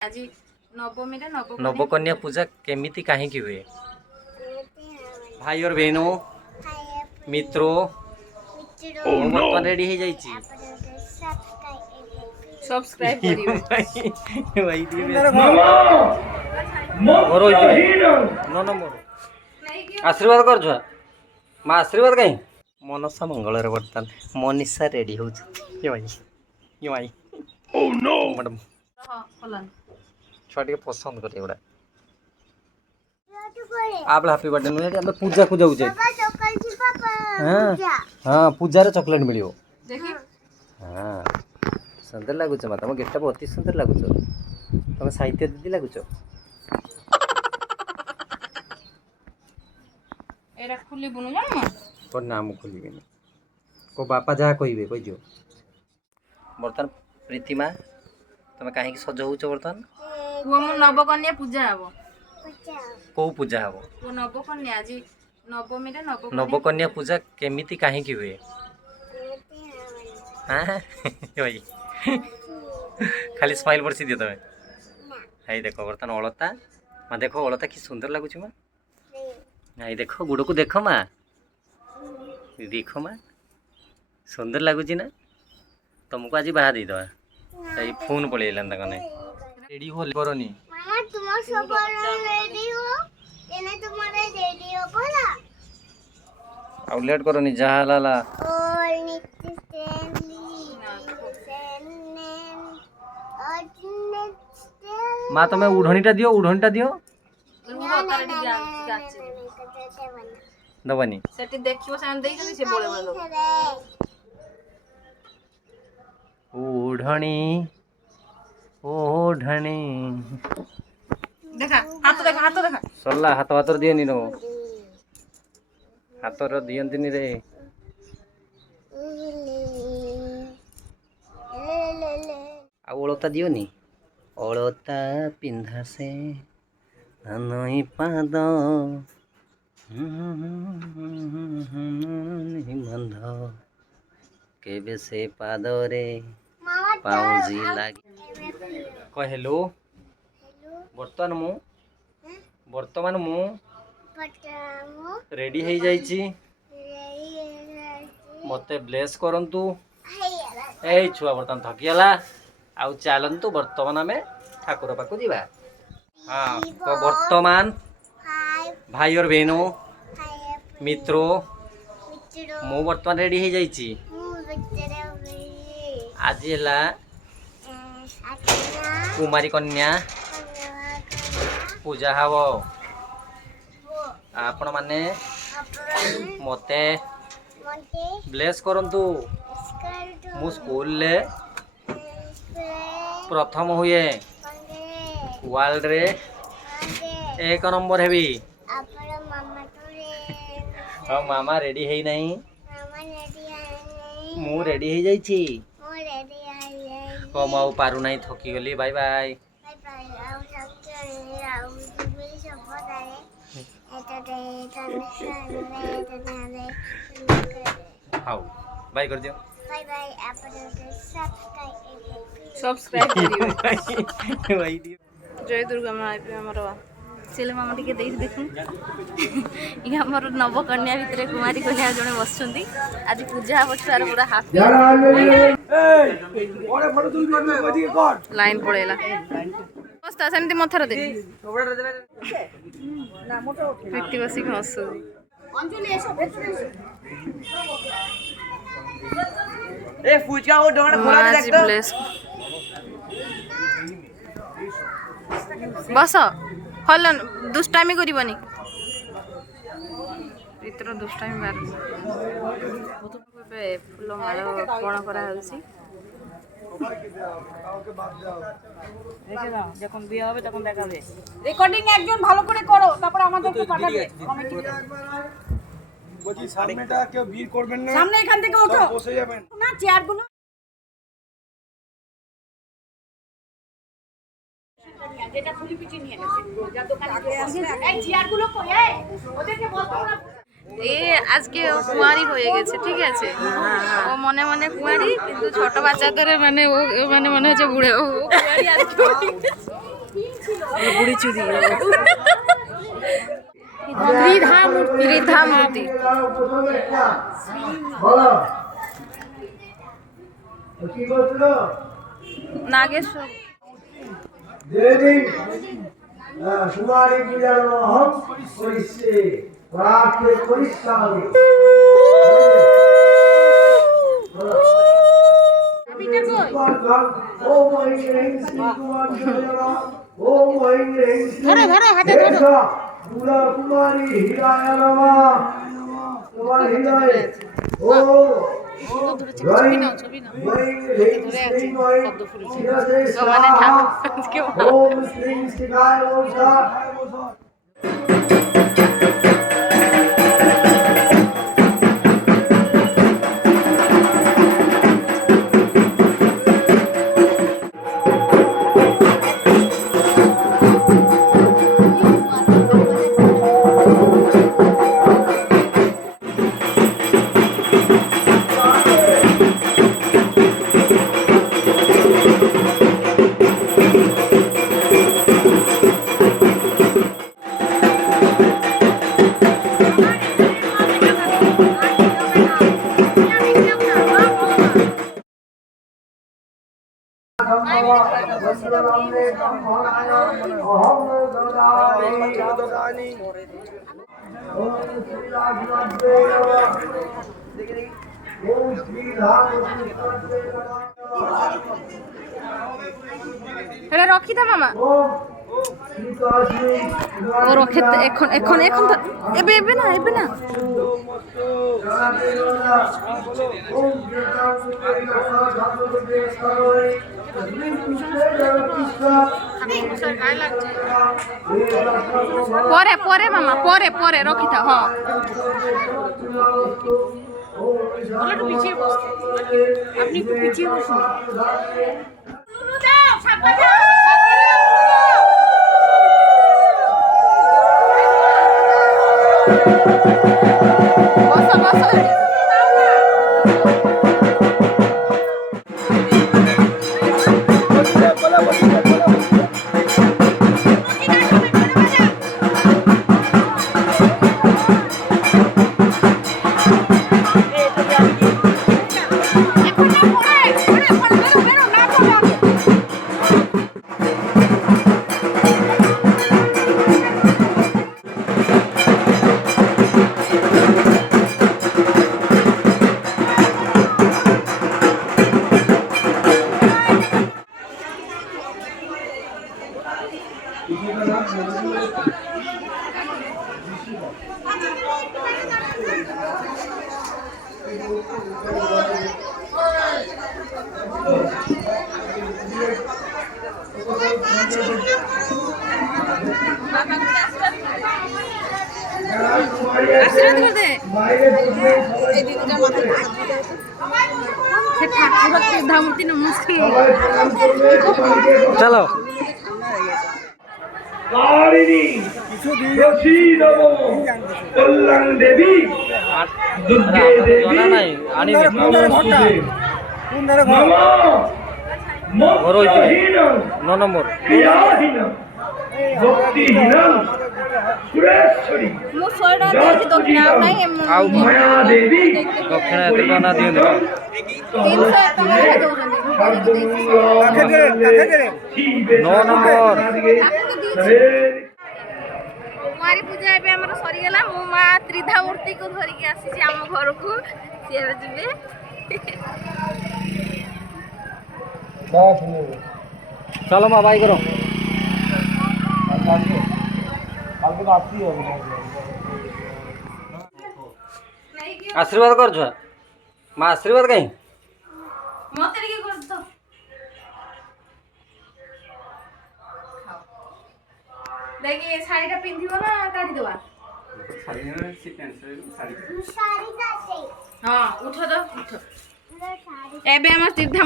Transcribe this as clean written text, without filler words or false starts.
आज नवकन्या पूजा केमिति काहेकि हुए? भाई और बहनों मित्रों बर्तमान रेडी हो जाइए सब्सक्राइब करिवे भाई दिए नो नंबर आशीर्वाद कर छुआ माँ आशीर्वाद कहीं मनसा मंगल बर्तमान मनीषा रेडी हो भाई ओह नो मैडम छुआ टे पसंद कर एगुड़ा आप हैप्पी बर्थडे नुहे हम पूजा को जाऊे हाँ पूजा रे चॉकलेट मिल हाँ सुंदर लगुच मा तुम गेटअप अति सुंदर लगुच तुम साहित्य दीदी लगुच एरा खुली बुनु जान को नाम खोलिबे को बापा जहाँ कहिबे कहि दियो बर्तन प्रीतिमा तुम काहे सज होउछ बर्तन पुओ मो नवकन्या पूजा हबो को पूजा हबो वो नवकन्या आज नवमी रे नवकन्या पूजा केमिति काहे की हुए हां भाई खाली स्माइल बरसी दियो तमे हाय देखो बर्तन अलता मां देखो अलता कि सुंदर लागुछ मां हाय देखो गुड़ को देखो मां देखो मां सुंदर लागुछ ना तुमको आज बाहा दे दवा ताई फोन पळेला तकने रेडी हो करनी मामा तुम सब रेडी हो एने तुम्हारे रेडी हो बोला आउ लेट करनी जहा लाला और नित्य मां तुम्हें उढ़नीटा दियो दबनी सेठी देखियो सान देई जनी से बोले बोलो ओढ़नी ओढ़नी देखा हाथ देखा सरला हाथ हाथ दियनी नो हाथ दियंतिनी रे आ ओलता दियोनी ओलता पिंधा से नई पाद बंध केबे से पाद रे पाउजी लागी कह हेलो वर्तमान मु रेडी हो जाइछि मते ब्लेस करंतु ए छुआ बर्तमान थकियाला आउ चलंतु वर्तमान आमे ठाकुर पाखु दिबा हाँ तो वर्तमान भाई और बहनों मित्रों मु वर्तमान रेडी हो जाइछि आज है कुमारी कन्या पूजा हब आपण माने मते ब्लेस करंतु मु स्कूल ले प्रथम हुए वर्ल्ड रे 1 नंबर हेबी हाँ मामा रेडी है नहीं मु रेडी हो जाइछि कम आउ पारु नहीं थकी गली बाय बाय हाउ बाय कर दियो बाय बाय आप सब्सक्राइब करिवे भाई दियो जय दुर्गा माँ हमर सिले मामा टिके देख देखु ये हमर नवकन्या भितरे कुमारी कन्या जने बसुंदी आज पूजा हो छुआर पूरा हाफ लाइन पड़ेला बस्ता सेमती मथर दे प्रीति बसी हसु ए फुचका वो ढोंड खोला दे देख बस हलन दुष्टामी करबनी इतर दुष्टामी मार फूल माल कौन करा যখন বিয়ে হবে তখন দেখাবে রেকর্ডিং একজন ভালো করে করো তারপর আমাদেরকে পাঠাবে কমিটি বলি সামনেটা কেউ ভিড় করবেন না সামনে এখান থেকে ওঠো বসে যাবেন না চেয়ারগুলো যেটা ফুলি পিটি নিয়ে গেছে যা দোকানে এই চেয়ারগুলো কই ওদেরকে বলতো না এ আজকে কুমারী হয়ে গেছে ঠিক আছে ও মনে মনে কুমারী কিন্তু ছোট বাচ্চাদের মানে ও মানে মনে হচ্ছে বুড়ো ও কুমারী আজকে बुढ़ी चुदी त्रिधा मूर्ति नागेश्वर देवी कुमारी पूजा हम करिष्ये परार्थे करिष्यामि ओम ऐं ह्रीं श्री कुमारी ओम ऐं ह्रीं श्री कुमारी हिराय नमः कुमारी हिराय ओम छवि ना ओम श्री शिवाय ओम এটা রক্ষি দা মামা ও রক্ষে এখন এখন এখন এবে এবে না পরে পরে মামা পরে পরে রক্ষি দা হ্যাঁ একটু পিছিয়ে বসুন আপনি একটু পিছিয়ে বসুন বসো বসো आशीर्वाद कर दे ठाकुर धामूर्ति नमस्ते चलो कल्याण देवी दुर्गे देवी नौ नंबर भक्तिहीन सुरेश्वरी मु 100 टाका देछि दक्षिणा नाही आउ माया देवी दक्षिणा एते ना दियो 300 टाका दउछन 9 नंबर कुमारी पूजा एबे हमर सरी गेला मो मा त्रिधा मूर्ति को धरि के आसी छी हम घर को सेरे जिबे चलो माँ बाई करो आशीर्वाद कर छुआ माँ आशीर्वाद कहीं मते के कर दो देखिए साड़ीटा पिंधिबो ना काढी देबा साड़ी का से हां उठो दो उठो साड़ी एबे हमर तीर्थ